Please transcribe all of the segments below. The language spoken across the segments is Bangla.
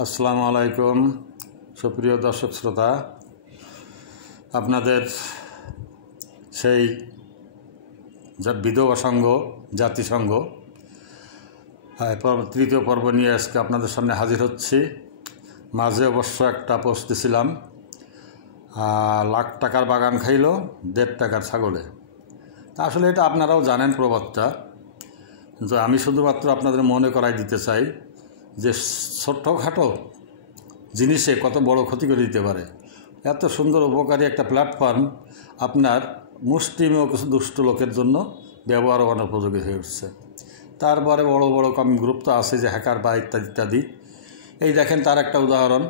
আসসালামু আলাইকুম সুপ্রিয় দর্শক শ্রোতা, আপনাদের সেই বিধবা সংঘ জাতিসংঘ তৃতীয় পর্ব নিয়ে আজকে আপনাদের সামনে হাজির হচ্ছি। মাঝে অবশ্য একটা পোস্ট দিছিলাম, লাখ টাকার বাগান খাইল 1.5 টাকার ছাগলে। তা আসলে এটা আপনারাও জানেন প্রবাদটা, কিন্তু আমি শুধুমাত্র আপনাদের মনে করাই দিতে চাই যে ছোট্টখাটো জিনিসে কত বড় ক্ষতি করে দিতে পারে। এত সুন্দর উপকারী একটা প্ল্যাটফর্ম আপনার মুষ্টিমেয় কিছু দুষ্ট লোকের জন্য ব্যবহার অনুপযোগী হয়ে উঠছে। তারপরে বড় বড় গ্রুপ তো আছে যে হ্যাকার বা ইত্যাদি ইত্যাদি। এই দেখেন তার একটা উদাহরণ,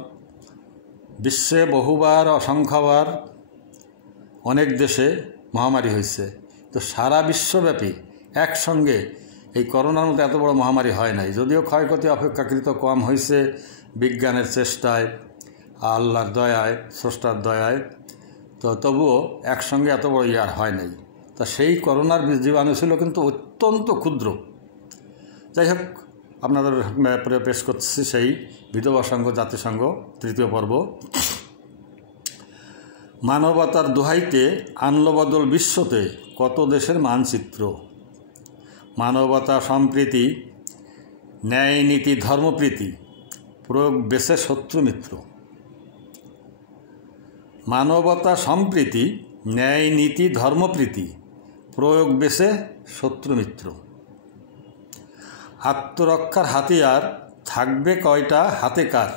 বিশ্বে বহুবার অসংখ্যবার অনেক দেশে মহামারী হয়েছে, তো সারা বিশ্বব্যাপী একসঙ্গে এই করোনার মতো এত বড় মহামারী হয় নাই। যদিও ক্ষয়ক্ষতি অপেক্ষাকৃত কম হয়েছে বিজ্ঞানের চেষ্টায়, আল্লাহর দয়ায়, স্রষ্টার দয়ায়, তো তবুও একসঙ্গে এত বড় ইয়ার হয় নাই। তা সেই করোনার জীবাণু ছিল কিন্তু অত্যন্ত ক্ষুদ্র। যাই হোক, আপনাদের পেশ করছি সেই বিধবা সংঘ জাতিসংঘ তৃতীয় পর্ব। মানবতার দোহাইতে আনলো বদল বিশ্বতে কত দেশের মানচিত্র। মানবতা সম্প্রীতি, ন্যায় নীতি ধর্মপ্রীতি, প্রয়োগ বেছে শত্রু মিত্র। মানবতা সম্প্রীতি, ন্যায় নীতি ধর্মপ্রীতি, প্রয়োগ বেছে শত্রু মিত্র। আত্মরক্ষার হাতিয়ার থাকবে কয়টা হাতে কার,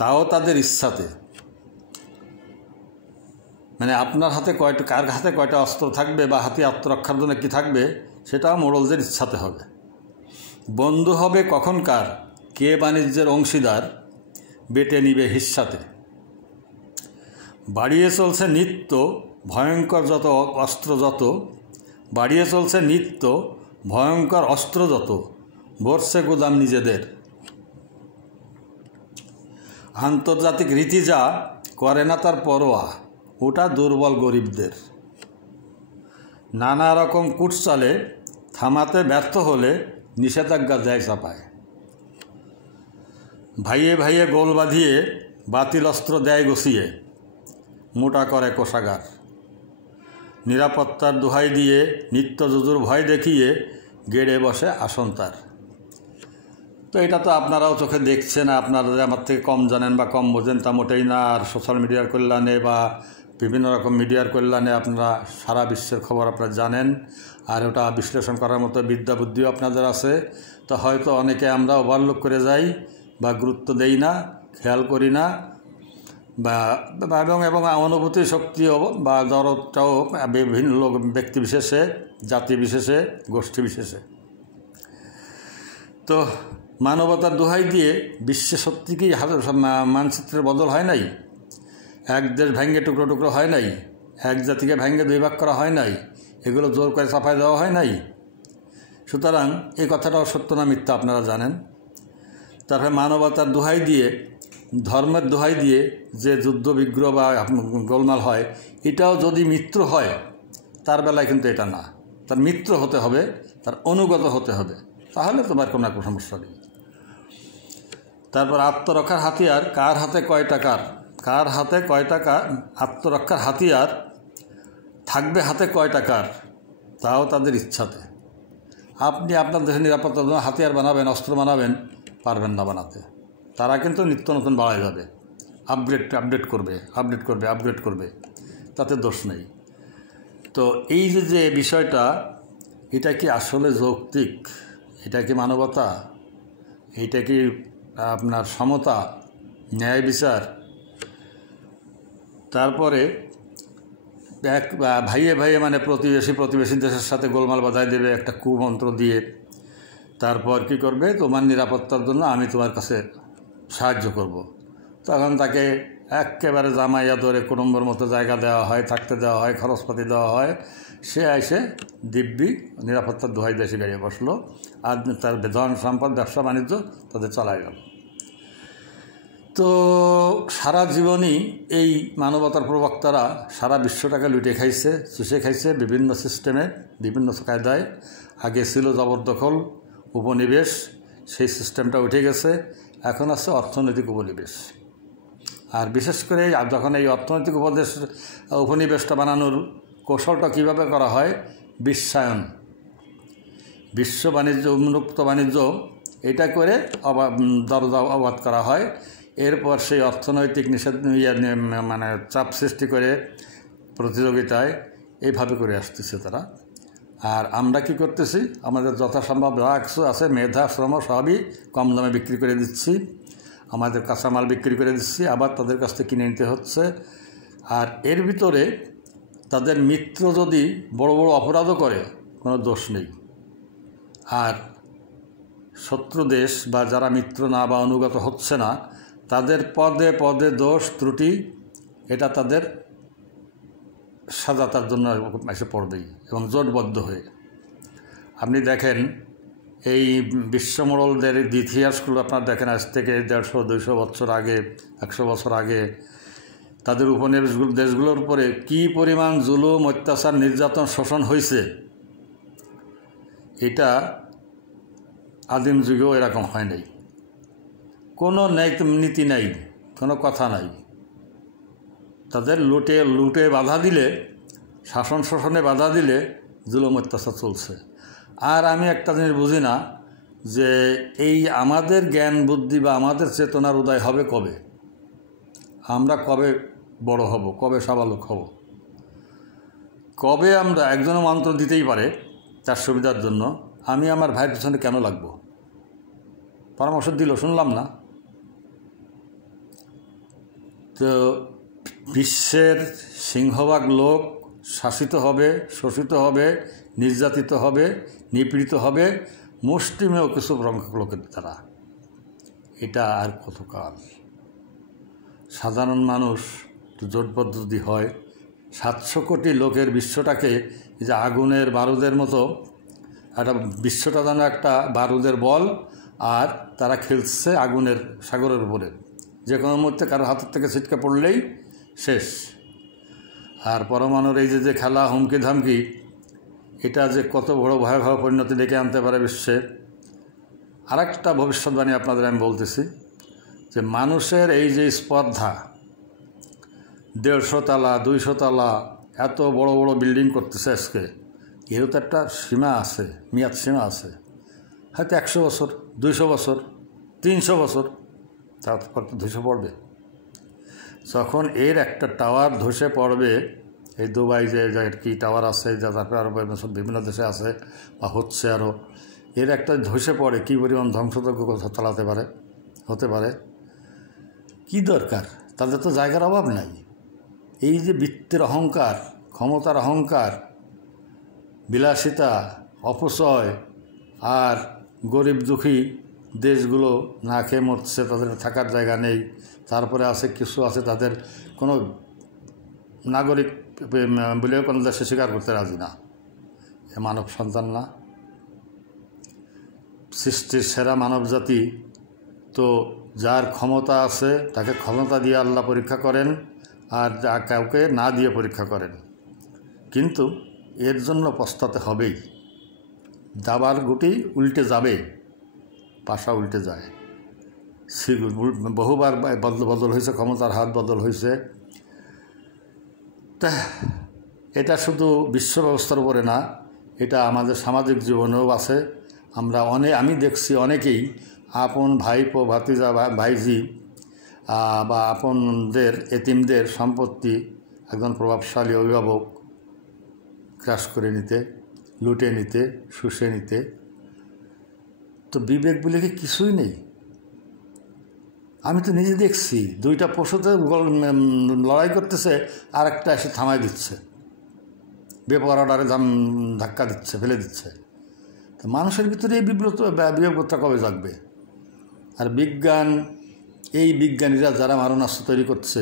তাও তাদের ইচ্ছাতে। মানে আপনার হাতে কয়টা, কার হাতে কয়টা অস্ত্র থাকবে বা হাতে আত্মরক্ষার জন্য কী থাকবে, সেটাও মোড়লদের ইচ্ছাতে হবে। বন্ধু হবে কখনকার, কে বাণিজ্যের অংশীদার, বেটে নিবে হিস্সাতে। বাড়িয়ে চলছে নিত্য ভয়ঙ্কর যত অস্ত্র যত, বাড়িয়ে চলছে নিত্য ভয়ঙ্কর অস্ত্র যত, বর্ষে গোদাম নিজেদের। আন্তর্জাতিক রীতি যা করে না তার পরোয়া, ওটা দুর্বল গরিবদের। নানা রকম কুটচালে থামাতে ব্যর্থ হলে নিষেধাজ্ঞা দেয় চাপায়। ভাইয়ে ভাইয়ে গোল বাঁধিয়ে বাতিল অস্ত্র দেয় গছিয়ে, মোটা করে কোষাগার। নিরাপত্তার দোহাই দিয়ে নিত্য যুজুর ভয় দেখিয়ে গেড়ে বসে আসন তার। তো এটা তো আপনারাও চোখে দেখছেন, আপনারা আমার থেকে কম জানেন বা কম বোঝেন তা মোটেই না। আর সোশ্যাল মিডিয়ার কল্যাণে বা বিভিন্ন রকম মিডিয়ার কল্যাণে আপনারা সারা বিশ্বের খবর আপনারা জানেন, আর ওটা বিশ্লেষণ করার মতো বিদ্যা বুদ্ধিও আপনাদের আছে। তো হয়তো অনেকে আমরা ওভারলুক করে যাই বা গুরুত্ব দেই না, খেয়াল করি না, বা এবং অনুভূতি শক্তিও বা দরদটাও বিভিন্ন লোক, ব্যক্তি বিশেষে, জাতি বিশেষে, গোষ্ঠী বিশেষে। তো মানবতার দোহাই দিয়ে বিশ্বে সত্যি কি মানচিত্রের বদল হয় নাই? এক দেশ ভেঙ্গে টুকরো টুকরো হয় নাই? এক জাতিকে ভেঙ্গে 2 ভাগ করা হয় নাই? এগুলো জোর করে চাপায় দেওয়া হয় নাই? সুতরাং এই কথাটাও সত্য না মিথ্যা আপনারা জানেন। তারপরে মানবতার দোহাই দিয়ে, ধর্মের দোহাই দিয়ে যে যুদ্ধ বিগ্রহ বা গোলমাল হয়, এটাও যদি মিত্র হয়, তার বেলায় কিন্তু এটা না। তার মিত্র হতে হবে, তার অনুগত হতে হবে, তাহলে তোমার কোনো সমস্যা নেই। তারপর আত্মরক্ষার হাতিয়ার কার হাতে কয় টাকার, কার হাতে কয় টাকা, আত্মরক্ষার হাতিয়ার থাকবে হাতে কয় টাকার, তাও তাদের ইচ্ছাতে। আপনি আপনার দেশের নিরাপত্তার জন্য হাতিয়ার বানাবেন, অস্ত্র বানাবেন, পারবেন না বানাতে। তারা কিন্তু নিত্য নতুন বাড়ায় যাবে, আপডেট করবে, তাতে দোষ নেই। তো এই যে বিষয়টা, এটা কি আসলে যৌক্তিক? এটা কি মানবতা? এইটা কি আপনার সমতা, ন্যায় বিচার? তারপরে এক ভাইয়ে ভাইয়ে মানে প্রতিবেশী দেশের সাথে গোলমাল বাধাই দেবে একটা কুমন্ত্র দিয়ে। তারপর কি করবে, তোমার নিরাপত্তার জন্য আমি তোমার কাছে সাহায্য করব। তখন তাকে একেবারে জামাইয়া ধরে কুটুম্বর মতো জায়গা দেওয়া হয়, থাকতে দেওয়া হয়, খরচপাতি দেওয়া হয়। সে এসে দিব্যি নিরাপত্তার দোহাই দেশে বেরিয়ে বসলো, আর তার ধন সম্পদ, ব্যবসা বাণিজ্য তাদের চালাই গেল। তো সারা জীবনই এই মানবতার প্রবক্তারা সারা বিশ্বটাকে লুটে খাইছে, চুষে খাইছে বিভিন্ন সিস্টেমে, বিভিন্ন কায়দায়। আগে ছিল জবরদখল, উপনিবেশ, সেই সিস্টেমটা উঠে গেছে। এখন আছে অর্থনৈতিক উপনিবেশ। আর বিশেষ করে যখন এই অর্থনৈতিক উপনিবেশটা বানানোর কৌশলটা কীভাবে করা হয়, বিশ্বায়ন, বিশ্ব বাণিজ্য, উন্মুক্ত বাণিজ্য, এটা করে দরজা অবাধ করা হয়। এরপর সেই অর্থনৈতিক মানে চাপ সৃষ্টি করে প্রতিযোগিতায় এইভাবে করে আসতেছে তারা। আর আমরা কি করতেছি, আমাদের যথাসম্ভব যা কিছু আছে মেধা শ্রম সবই কম দামে বিক্রি করে দিচ্ছি, আমাদের কাঁচামাল বিক্রি করে দিচ্ছি, আবার তাদের কাছ থেকে কিনে নিতে হচ্ছে। আর এর ভিতরে তাদের মিত্র যদি বড় বড় অপরাধও করে কোনো দোষ নেই, আর শত্রু দেশ বা যারা মিত্র না বা অনুগত হচ্ছে না তাদের পদে পদে দোষ ত্রুটি, এটা তাদের সাজা তার জন্য এসে পড়বেই, এবং জোটবদ্ধ হয়ে। আপনি দেখেন এই বিশ্বমোড়লদের ইতিহাসগুলো আপনার দেখেন, আজ থেকে 150-200 বছর আগে, 100 বছর আগে তাদের উপনিবেশ দেশগুলোর উপরে কী পরিমাণ জুলুম, অত্যাচার, নির্যাতন, শোষণ হয়েছে, এটা আদিম যুগেও এরকম হয় নাই। কোনো নীতি নাই, কোনো কথা নাই। তাদের লুটে বাধা দিলে, শাসন শোষণে বাধা দিলে জুলুম অত্যাচার চলছে। আর আমি একটা জিনিস বুঝি না যে এই আমাদের জ্ঞান বুদ্ধি বা আমাদের চেতনার উদয় হবে কবে, আমরা কবে বড় হব, কবে স্বাবলম্বী হব, কবে আমরা একজনে মন্ত্র দিতেই পারে তার সুবিধার জন্য, আমি আমার ভাইয়ের পিছনে কেন লাগবো? পরামর্শ দিল, শুনলাম না। তো বিশ্বের সিংহভাগ লোক শাসিত হবে, শোষিত হবে, নির্যাতিত হবে, নিপীড়িত হবে মুষ্টিমেয় কিছু সংখ্যক লোকের দ্বারা। এটা আর কতকাল? সাধারণ মানুষ জোটবদ্ধ যদি হয়, 700 কোটি লোকের বিশ্বটাকে যে আগুনের বারুদের মতো একটা, বিশ্বটা যেন একটা বারুদের বল, আর তারা খেলছে আগুনের সাগরের উপরে, যে কোনো মুহূর্তে কারো হাতের থেকে ছিটকে পড়লেই শেষ। আর পরমাণুর এই যে খেলা, হুমকি ধামকি, এটা যে কত বড় ভয়াবহ পরিণতি ডেকে আনতে পারে বিশ্বে। আরেকটা ভবিষ্যৎবাণী আপনাদের আমি বলতেছি, যে মানুষের এই যে স্পর্ধা, 150 তলা 200 তলা এত বড় বড় বিল্ডিং করতেছে আজকে, এরও তো একটা সীমা আছে, মেয়াদ সীমা আছে। হয়তো 100 বছর, 200 বছর, 300 বছর, তারপর তো ধসে পড়বে। যখন এর একটা টাওয়ার ধসে পড়বে, এই দুবাই যে কি টাওয়ার আছে, যা তারপরে আরও সব বিভিন্ন দেশে আছে বা হচ্ছে আরও, এর একটা ধসে পড়ে কী পরিমাণ ধ্বংসযজ্ঞ চালাতে পারে, হতে পারে। কি দরকার? তাদের তো জায়গার অভাব নাই। এই যে বৃত্তের অহংকার, ক্ষমতার অহংকার, বিলাসিতা, অপচয়, আর গরিব দুঃখী দেশগুলো না খেয়ে মরছে, তাদের থাকার জায়গা নেই। তারপরে আছে কিছু আছে তাদের কোনো নাগরিক বলেও কোনো দেশে স্বীকার করতে রাজি না। এ মানব সন্তান না? সৃষ্টির সেরা মানব জাতি। তো যার ক্ষমতা আছে তাকে ক্ষমতা দিয়ে আল্লাহ পরীক্ষা করেন, আর যা কাউকে না দিয়ে পরীক্ষা করেন। কিন্তু এর জন্য পস্তাতে হবেই। দাবার গুটি উল্টে যাবে, পাশা উল্টে যায়। বহুবার বদল হয়েছে, ক্ষমতার হাত বদল হয়েছে। তা এটা শুধু বিশ্ব ব্যবস্থার উপরে না, এটা আমাদের সামাজিক জীবনেও আছে। আমি দেখছি অনেকেই আপন ভাইপো, ভাতিজা, ভাইজি বা আপনদের, এতিমদের সম্পত্তি একজন প্রভাবশালী অভিভাবক ক্রাশ করে নিতে, লুটে নিতে, শুষে নিতে। তো বিবেক বলে কি কিছুই নেই? আমি তো নিজে দেখছি, 2টা পশুতে লড়াই করতেছে, আর একটা এসে থামাই দিচ্ছে, বেপরাডারে ধাক্কা দিচ্ছে, ফেলে দিচ্ছে। তো মানুষের ভিতরে এই বিবেকবোধটা কবে জাগবে? আর বিজ্ঞান, এই বিজ্ঞানীরা যারা মারণাস্ত্র তৈরি করছে,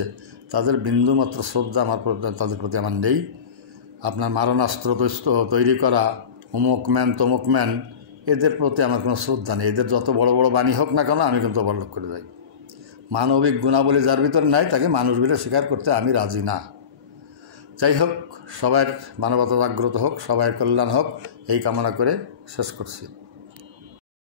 তাদের বিন্দুমাত্র শ্রদ্ধা তাদের প্রতি আমার নেই। আপনার মারণাস্ত্র তৈরি করা অমুক ম্যান তমুক ম্যান, এদের প্রতি আমার কোনো শ্রদ্ধা নেই। এদের যত বড় বড় বাণী হোক না কেন, আমি কিন্তু অবলোক করে যাই। মানবিক গুণাবলী যার ভিতরে নাই, তাকে মানুষ বলে স্বীকার করতে আমি রাজি না। যাই হোক, সবার মানবতা জাগ্রত হোক, সবার কল্যাণ হোক, এই কামনা করে শেষ করছি।